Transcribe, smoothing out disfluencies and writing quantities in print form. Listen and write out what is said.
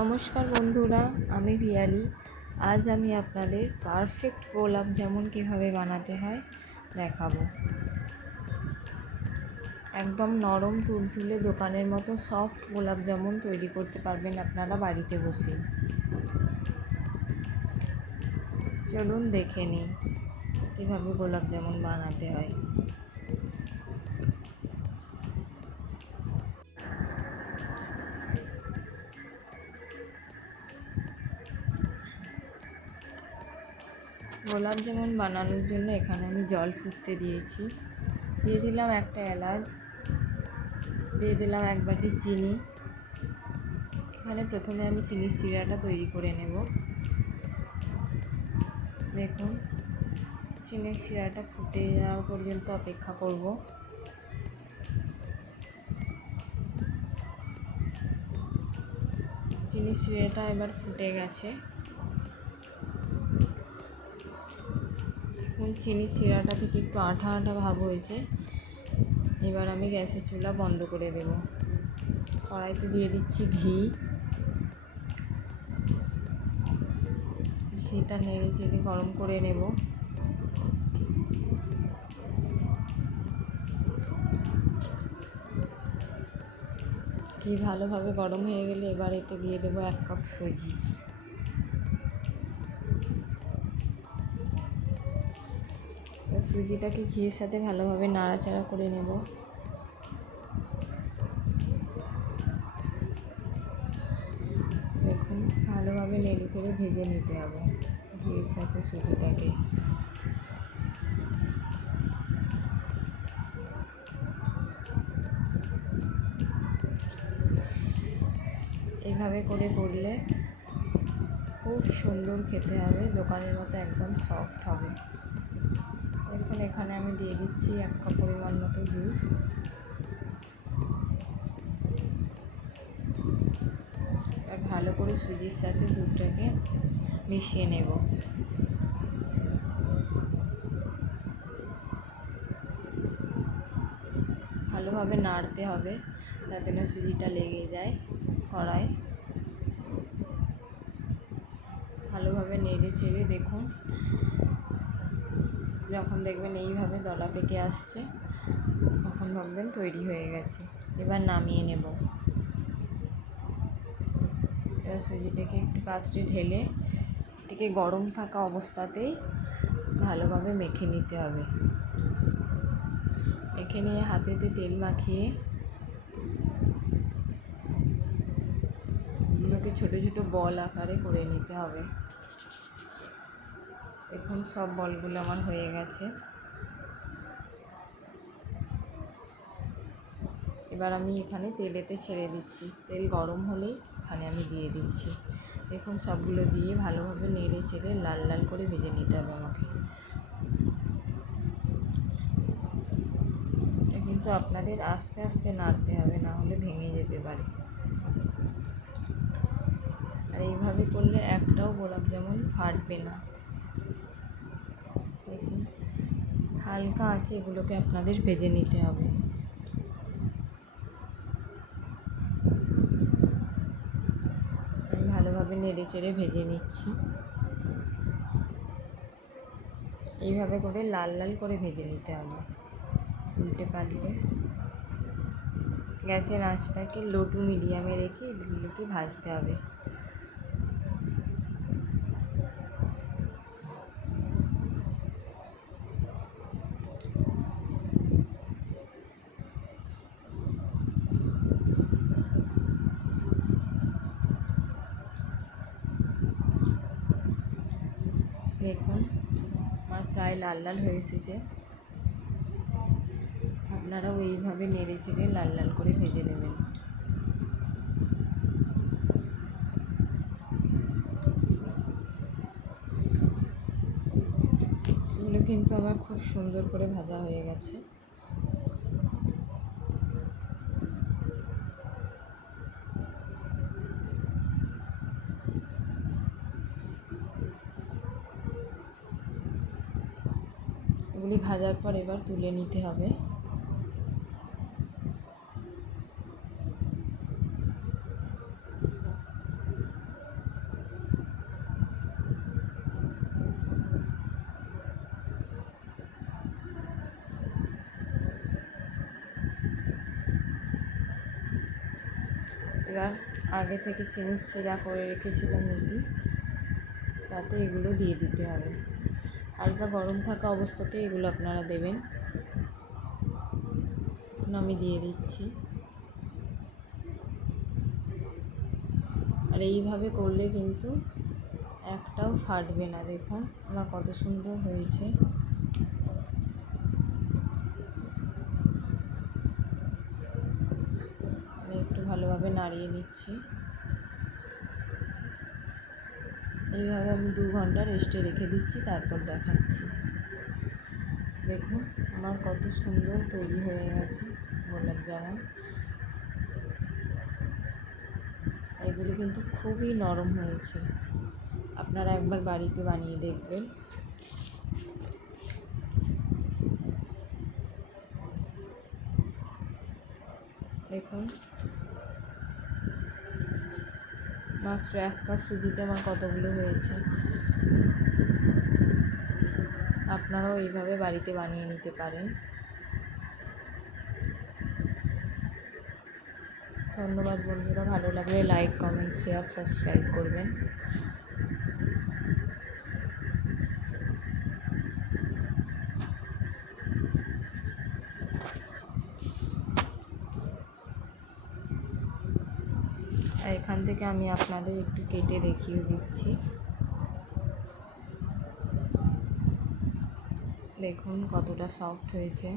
নমস্কার বন্ধুরা, আমি পিয়ালি। আজ আমি আপনাদের পারফেক্ট গোলাপ জামুন কীভাবে বানাতে হয় দেখাবো। একদম নরম তুলতুলে দোকানের মতো সফট গোলাপ জামুন তৈরি করতে পারবেন আপনারা বাড়িতে বসেই। চলুন দেখে নিই কীভাবে গোলাপ জামুন বানাতে হয়। গোলাপ জামুন বানানোর জন্য এখানে আমি জল ফুটতে দিয়েছি। দিয়ে দিলাম একটা এলাচ, দিয়ে দিলাম এক বাটি চিনি। এখানে প্রথমে আমি চিনির শিরাটা তৈরি করে নেব। দেখুন, চিনির শিরাটা ফুটে যাওয়া পর্যন্ত অপেক্ষা করব। চিনির শিরাটা এবার ফুটে গেছে। এখন চিনির শিরাটা থেকে একটু আঠা আঠা ভাব হয়েছে। এবার আমি গ্যাসের চুলা বন্ধ করে দেব। কড়াইতে দিয়ে দিচ্ছি ঘিটা নেড়ে চেড়ে গরম করে নেব। ঘি ভালোভাবে গরম হয়ে গেলে এবার এতে দিয়ে দেবো 1 কাপ সুজি। সুজিটাকে ঘিয়ের সাথে ভালোভাবে নাড়াচাড়া করে নেব। দেখুন, ভালোভাবে নেড়ে চেড়ে ভেজে নিতে হবে ঘিয়ের সাথে সুজিটাকে। এইভাবে করে করলে খুব সুন্দর খেতে হবে, দোকানের মতো একদম সফট হবে। দেখুন, এখানে আমি দিয়ে দিচ্ছি 1 কাপ পরিমাণ মতো দুধ। আর ভালো করে সুজির সাথে দুধটাকে মিশিয়ে নেব। ভালোভাবে নাড়তে হবে যাতে না সুজিটা লেগে যায় কড়ায়। ভালোভাবে নেড়ে চেড়ে দেখুন, যখন দেখবেন এইভাবে দলা পেকে আসছে তখন ভাববেন তৈরি হয়ে গেছে। এবার নামিয়ে নেব। এবার সুজিটাকে একটু পাত্রে ঢেলে এটিকে গরম থাকা অবস্থাতেই ভালোভাবে মেখে নিতে হবে। মেখে নিয়ে হাতেতে তেল মাখিয়ে এগুলোকে ছোটো ছোটো বল আকারে করে নিতে হবে। এখন সব বলগুলো আমার হয়ে গেছে। এবার আমি এখানে তেলেতে ছেড়ে দিচ্ছি। তেল গরম হলেই এখানে আমি দিয়ে দিচ্ছি। দেখুন, সবগুলো দিয়ে ভালোভাবে নেড়ে চেড়ে লাল লাল করে ভেজে নিতে হবে আমাকে। এটা কিন্তু আপনাদের আস্তে আস্তে নাড়তে হবে, না হলে ভেঙে যেতে পারে। আর এইভাবে করলে একটাও গোলাপ জামুন ফাটবে না। দেখুন, হালকা আছে, এগুলোকে আপনাদের ভেজে নিতে হবে। আমি ভালোভাবে নেড়ে চেড়ে ভেজে নিচ্ছি। এইভাবে করে লাল লাল করে ভেজে নিতে হবে, উল্টে পাল্টে। গ্যাসের আঁচটাকে লো টু মিডিয়ামে রেখে এগুলোকে ভাজতে হবে। দেখুন, আমার প্রায় লাল লাল হয়ে এসেছে। আপনারাও এইভাবে নেড়ে চেড়ে লাল লাল করে ভেজে নেবেন। এগুলো কিন্তু আমার খুব সুন্দর করে ভাজা হয়ে গেছে। এগুলি ভাজার পর এবার তুলে নিতে হবে। করার আগে থেকে চিনির শিরা করে রেখেছিলাম রুটি, তাতে এগুলো দিয়ে দিতে হবে। হালকা গরম থাকা অবস্থাতে এগুলো আপনারা দেবেন। এখন আমি দিয়ে দিচ্ছি। আর এইভাবে করলে কিন্তু একটাও ফাটবে না। দেখুন আমার কত সুন্দর হয়েছে। আমি একটু ভালোভাবে নাড়িয়ে নিচ্ছি। এইভাবে আমি 2 ঘন্টা রেস্টে রেখে দিচ্ছি, তারপর দেখাচ্ছি। দেখুন আমার কত সুন্দর তৈরি হয়ে গেছে গোলাপ জামুন। এগুলি কিন্তু খুবই নরম হয়েছে। আপনারা একবার বাড়িতে বানিয়ে দেখবেন। দেখুন মাত্র 1 কাপ সুজিতে আমার কতগুলো হয়েছে। আপনারাও এইভাবে বাড়িতে বানিয়ে নিতে পারেন। ধন্যবাদ বন্ধুরা, ভালো লাগলে লাইক, কমেন্ট, শেয়ার, সাবস্ক্রাইব করবেন। আর এখান থেকে আমি আপনাদের একটু কেটে দেখিয়ে দিচ্ছি। দেখুন কতটা সফট হয়েছে।